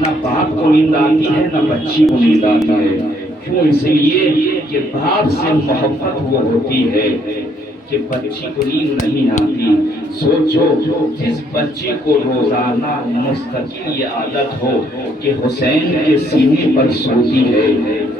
نہ باپ کو نیند آتی ہے نہ بچی کو نیند آتی ہے۔ کیوں؟ اس لیے کہ باپ سے محبت وہ ہوتی ہے کہ بچی کو نیند نہیں آتی۔ سوچو جس بچے کو روزانہ مستقل یہ عادت ہو کہ حسین کے سینے پر سوتی ہے،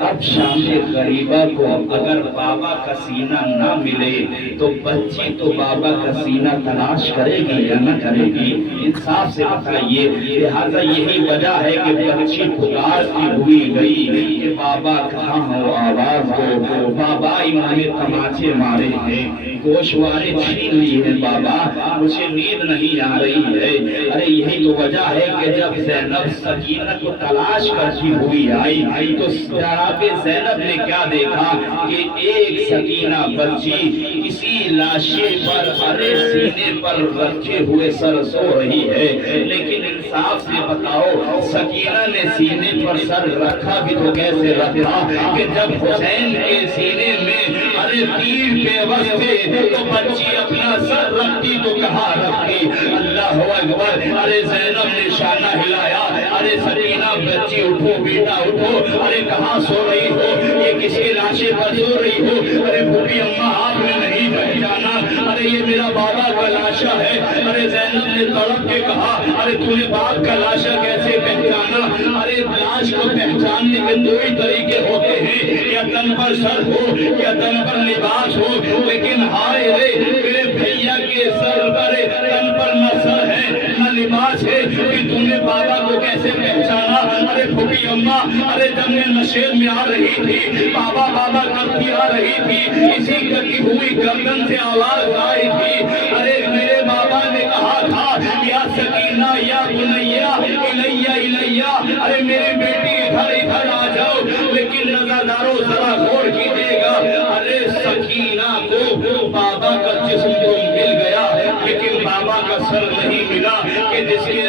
اب شام غریبہ کو اگر بابا کا سینہ نہ ملے تو بچی تو بابا کا سینہ تلاش کرے گی یا نہ کرے گی؟ انصاف سے بتائیے۔ لہذا یہی وجہ ہے کہ بچی پکارتی ہوئی گئی کہ بابا کہاں ہو، آواز دو، بابا انہوں نے تماچے مارے ہیں، گوشوارے چھین لی ہیں، بابا مجھے نیند نہیں آ رہی ہے۔ ارے یہی تو وجہ ہے کہ جب زینب سکینہ کو تلاش کرتی ہوئی آئی تو جناب زینب نے کیا دیکھا کہ ایک سکینہ بچی کسی لاشے پر ارے سینے پر رکھے ہوئے سر سو رہی ہے۔ لیکن انصاف سے بتاؤ، سکینہ نے سینے پر سر رکھا بھی تو کیسے رکھا کہ جب حسین کے سینے میں ارے تیر پیوست تھے تو بچی اپنا سر رکھتی تو کہاں رکھتی؟ اللہ اکبر۔ ارے زینب نے شانہ ہلایا، ارے سکینہ بچی اٹھو بیٹا اٹھو، ارے کہاں سو رہی ہو؟ یہ کسی لاشے پر سو رہی ہو؟ ارے پھوپھی اماں آپ نے نہیں پہچانا؟ ارے یہ میرا بابا کا لاشا ہے۔ ارے زینب نے تڑپ کے کہا، ارے تو نے باپ کا لاشا کیسے پہچانا؟ ارے لاش کو پہچاننے کے دو ہی طریقے ہوتے ہیں، یا تن پر سر ہو یا تن پر لباس ہو۔ لیکن ہائے رے میرے بھیا کے سر پر تن پر نہ سر ہے نہ لباس ہے، کہ تو نے بابا کو کیسے پہچانا؟ ارے پھوپھی اماں، ارے جب میں نشیب میں آ رہی تھی، بابا بابا کرتی آ رہی تھی، اسی کٹی ہوئی گردن سے آواز آئی تھی۔ ارے میرے بابا نے کہا تھا یا سکینہ یا بنیا الیہ الیہ، ارے میری بیٹی ادھر ادھر آ جاؤ۔ لیکن نظرداروں ذرا غور کیجیے گا، ارے سکینہ کو بابا کا جسم تو مل گیا لیکن بابا کا سر نہیں ملا کہ جس کے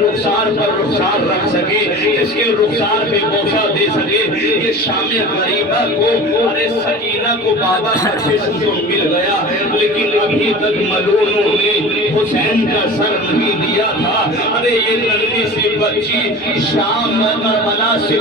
رخسار پر رخسار رکھ سکے، جس کے رخسار پہ بوسہ دے سکے۔ یہ شام غریبہ کو ارے سکینہ کو بابا کا جسم تو مل گیا لیکن ابھی تک ملعونوں نے حسین کا سر نہیں دیا تھا۔ ارے یہ ننھی سی بچی شام کربلا سے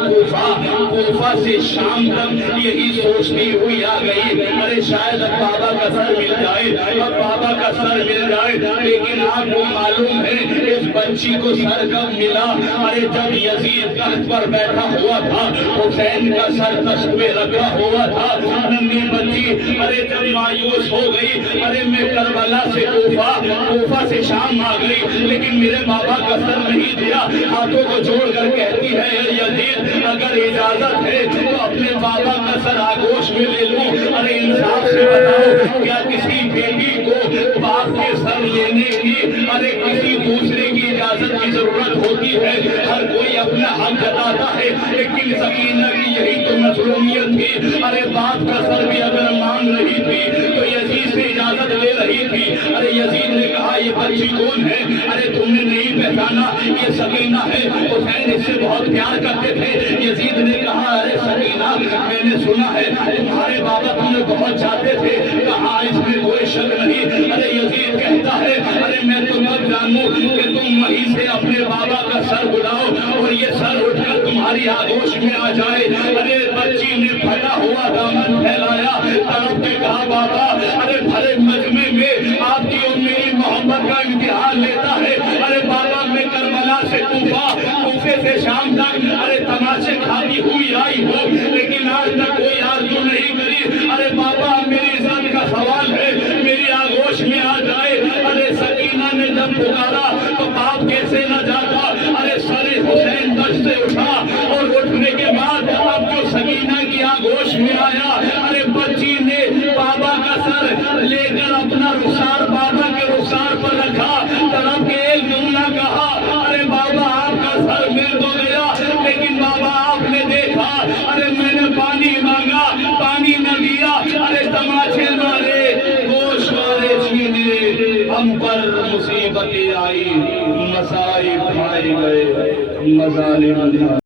کوفہ سے شام تک یہی سوچتی ہوئی آ گئی، ارے شاید اب بابا کا سر مل جائے، اب بابا کا سر مل جائے۔ لیکن آپ کو معلوم ہے اس بچی کو سر کب ملا؟ ارے جب یزید تخت پر بیٹھا ہوا تھا، حسین کا سر تخت پہ رکھا ہوا تھا، ننھی بچی ارے جب مایوس ہو گئی، ارے میں کربلا سے کوفہ سے شام آ گئی لیکن میرے بابا کا سر نہیں دیا، ہاتھوں کو جوڑ کر کہتی ہے اے یزید اگر اجازت ہے تو اپنے بابا کا سر آگوش میں لے لوں۔ ارے انصاف سے بتاؤ، کیا کسی بیٹی کو باپ کے سر لینے کی ارے کسی دوسرے کی اجازت کی ضرورت ہوتی ہے؟ ہر کوئی اپنا حق جتاتا ہے، لیکن سکینہ کی یہی تو مظلومیت تھی۔ ارے باپ کا سر بھی اگر مانگ رہی تھی تو یزید سے اجازت لے رہی تھی۔ ارے یزید نے کہا یہ بچی کون ہے؟ ارے تم نے نہیں پہچانا، یہ سکینہ ہے، حسین اس سے بہت پیار کرتے تھے۔ یزید نے کہا ارے سکینہ میں نے سنا ہے تمہارے بابا تمہیں بہت چاہتے تھے، کہا اس میں کوئی شک نہیں۔ ارے یزید کہتا ہے ارے میں تو تب جانوں کہ تم وہیں سے اپنے بابا کا سر بلاؤ اور یہ سر اٹھ کر تمہاری آغوش میں آ جائے۔ ارے بچی نے پھٹا ہوا دامن پھیلایا، تڑپ کے کہا بابا ارے بھرے مجمع میں آپ کی اور میری محبت کا امتحان لیتا ہے۔ ارے بابا میں کربلا سے کوفے سے شام تک ارے تماشے کھاتی ہوئی آئی ہوں لیکن آج تک کوئی آرزو نہیں کری۔ ارے بابا میری عزت کا سوال ہے، میری آغوش میں آ جائے۔ ارے سکینہ نے جب پکارا تو باپ کیسے نہ جاتا۔ ارے سر حسین دشت سے اٹھا اور اٹھنے کے بعد اب جو سکینہ کی آغوش میں آیا، ارے بچی نے بابا کا سر لے کر اپنا رخسار بابا کے رخسار پر رکھا، تڑپ کے ایک جملہ کہا ارے بابا آپ کا سر مل تو گیا لیکن بابا آپ نے دیکھا ارے میں نے پانی مانگا پانی نہ دیا، ارے تماچے مارے گوشوارے چھینے، ہم پر مصیبتیں آئی، مصائب کھائے گئے، مظالم